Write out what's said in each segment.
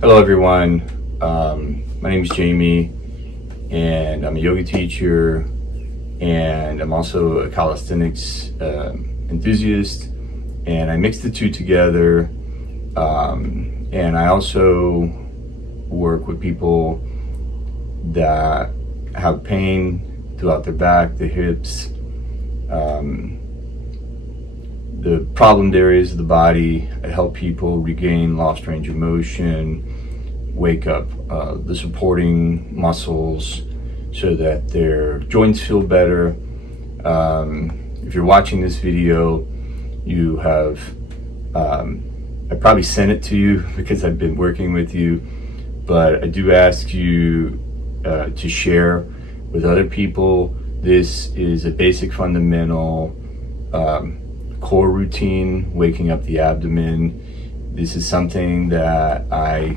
Hello everyone, my name is Jamie and I'm a yoga teacher and I'm also a calisthenics enthusiast, and I mix the two together, and I also work with people that have pain throughout their back, the hips, the problemed areas of the body. I help people regain lost range of motion, wake up the supporting muscles so that their joints feel better. If you're watching this video, you have, I probably sent it to you because I've been working with you, but I do ask you to share with other people. This is a basic fundamental core routine, waking up the abdomen. This is something that I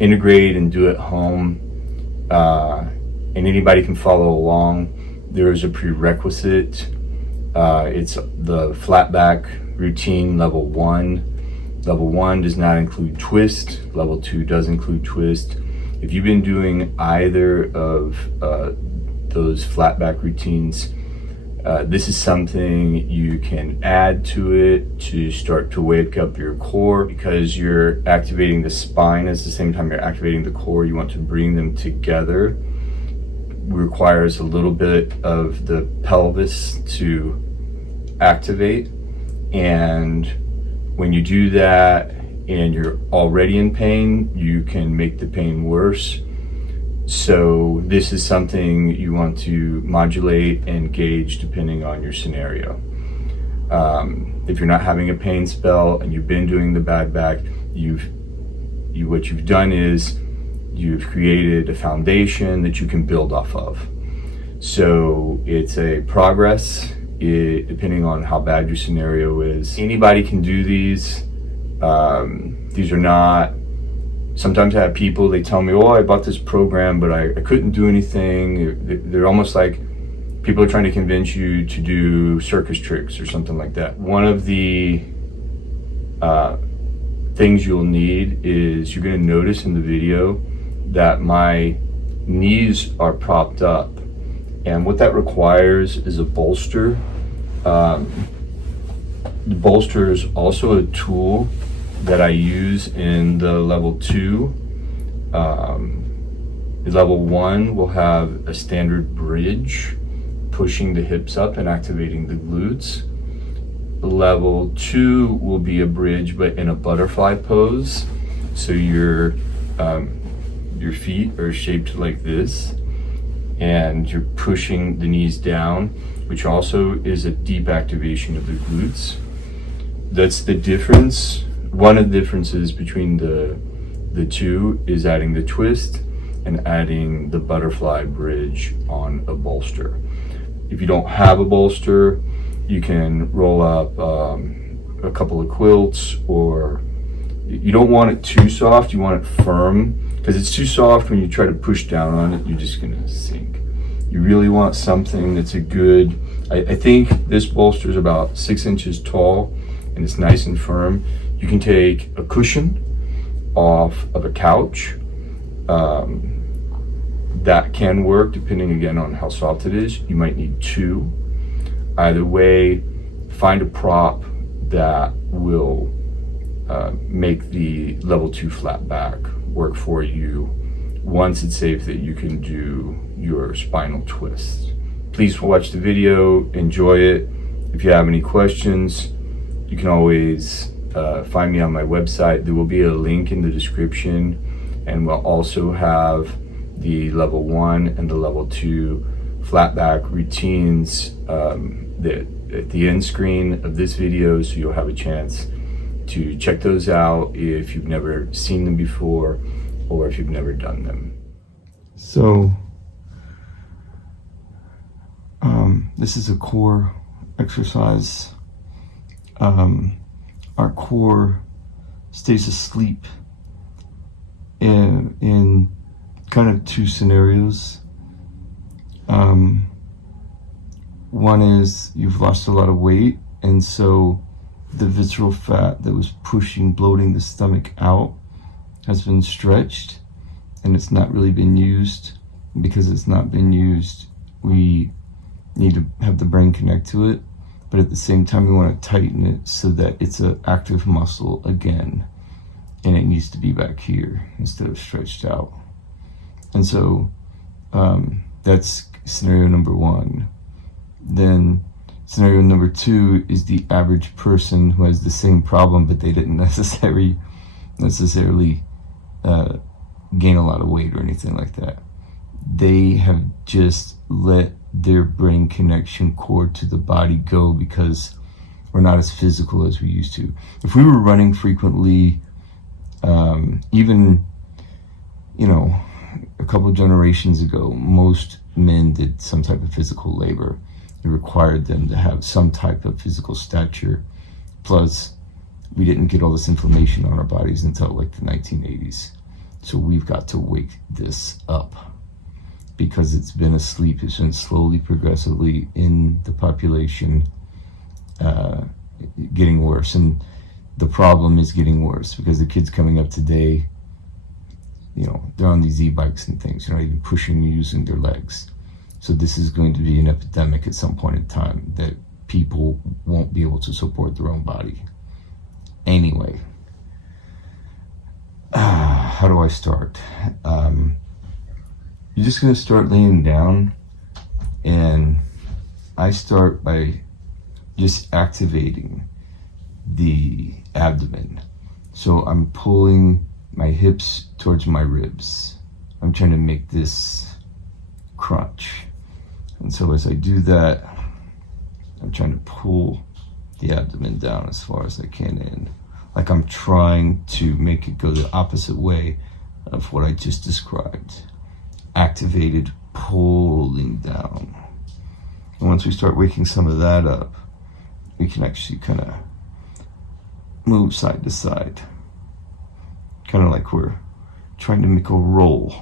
integrate and do at home, and anybody can follow along. There is a prerequisite. It's the flat back routine level 1. Level 1 does not include twist. Level 2 does include twist. If you've been doing either of those flat back routines, this is something you can add to it to start to wake up your core, because you're activating the spine at the same time you're activating the core. You want to bring them together. It requires a little bit of the pelvis to activate, and when you do that and you're already in pain, you can make the pain worse. So this is something you want to modulate and gauge depending on your scenario. If you're not having a pain spell and you've been doing the bad back, what you've done is you've created a foundation that you can build off of. So it's a progress, depending on how bad your scenario is. Anybody can do these. These are not, sometimes I have people, they tell me, oh, I bought this program, but I couldn't do anything. They're almost like people are trying to convince you to do circus tricks or something like that. One of the things you'll need is, you're going to notice in the video that my knees are propped up. And what that requires is a bolster. The bolster is also a tool that I use in the level 2. The level 1 will have a standard bridge, pushing the hips up and activating the glutes. The level 2 will be a bridge, but in a butterfly pose. So your feet are shaped like this, and you're pushing the knees down, which also is a deep activation of the glutes. That's the difference. One of the differences between the two is adding the twist and adding the butterfly bridge on a bolster. If you don't have a bolster, you can roll up a couple of quilts, or you don't want it too soft, you want it firm, because it's too soft. When you try to push down on it, you're just gonna sink. You really want something that's a good, I think this bolster is about 6 inches tall and it's nice and firm. You can take a cushion off of a couch. That can work depending again on how soft it is. You might need 2. Either way, find a prop that will make the level 2 flat back work for you once it's safe that you can do your spinal twists. Please watch the video, enjoy it. If you have any questions, you can always find me on my website. There will be a link in the description, and we'll also have the level 1 and the level 2 flat back routines at the end screen of this video, so you'll have a chance to check those out if you've never seen them before or if you've never done them. So this is a core exercise. Our core stays asleep in kind of 2 scenarios. One is you've lost a lot of weight, and so the visceral fat that was pushing, bloating the stomach out has been stretched and it's not really been used. Because it's not been used, we need to have the brain connect to it, but at the same time we want to tighten it so that it's an active muscle again, and it needs to be back here instead of stretched out. And so that's scenario number one. Then scenario number two is the average person who has the same problem, but they didn't necessarily gain a lot of weight or anything like that. They have just let their brain connection core to the body go because we're not as physical as we used to. If we were running frequently, even, a couple of generations ago, most men did some type of physical labor. It required them to have some type of physical stature. Plus, we didn't get all this inflammation on our bodies until like the 1980s. So we've got to wake this up because it's been asleep. It's been slowly, progressively in the population getting worse. And the problem is getting worse because the kids coming up today, they're on these e-bikes and things, even pushing and using their legs. So this is going to be an epidemic at some point in time that people won't be able to support their own body. Anyway, how do I start? You're just going to start laying down, and I start by just activating the abdomen. So I'm pulling my hips towards my ribs. I'm trying to make this crunch. And so as I do that, I'm trying to pull the abdomen down as far as I can in. Like I'm trying to make it go the opposite way of what I just described. Activated pulling down. And once we start waking some of that up, we can actually kind of move side to side. Kind of like we're trying to make a roll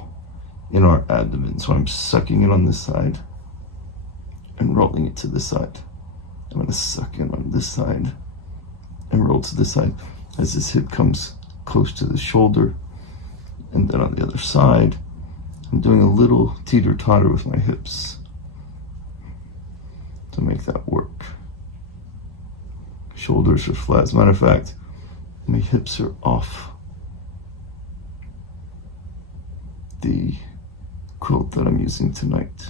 in our abdomen. So I'm sucking it on this side and rolling it to the side. I'm going to suck in on this side and roll to the side as this hip comes close to the shoulder. And then on the other side, I'm doing a little teeter-totter with my hips to make that work. Shoulders are flat. As a matter of fact, my hips are off the quilt that I'm using tonight.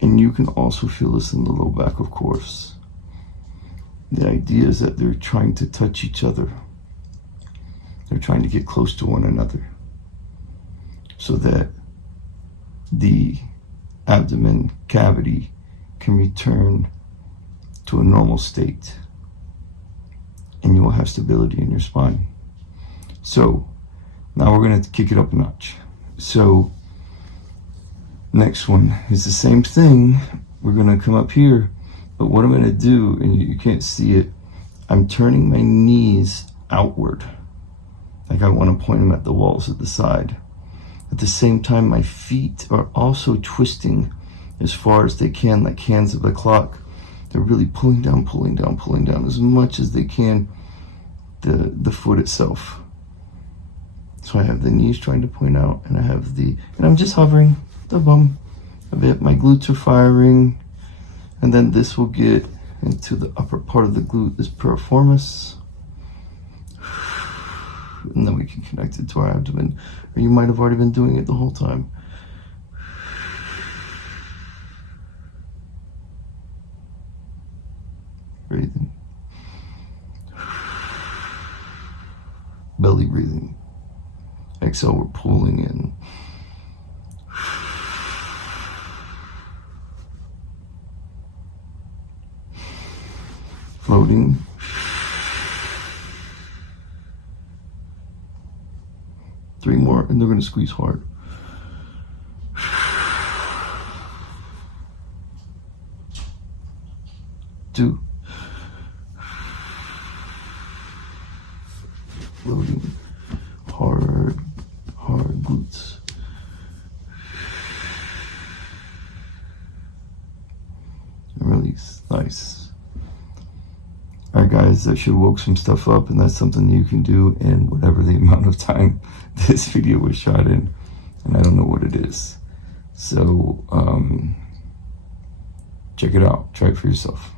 And you can also feel this in the low back, of course. The idea is that they're trying to touch each other. They're trying to get close to one another so that the abdomen cavity can return to a normal state and you will have stability in your spine. So now we're going to kick it up a notch. So next one is the same thing. We're going to come up here, but what I'm going to do, and you can't see it, I'm turning my knees outward. Like I want to point them at the walls at the side. At the same time, my feet are also twisting as far as they can, like hands of a clock. They're really pulling down, pulling down, pulling down as much as they can the foot itself. So I have the knees trying to point out, and I'm just hovering the bum a bit. My glutes are firing, and then this will get into the upper part of the glute, this piriformis. And then we can connect it to our abdomen, or you might have already been doing it the whole time. Breathing. Belly breathing. Exhale, we're pulling in. Floating. Three more, and they're going to squeeze hard. Two. Floating. Hard glutes. And release. Nice. All right, guys, that should have woke some stuff up, and that's something you can do in whatever the amount of time this video was shot in, and I don't know what it is. So check it out, try it for yourself.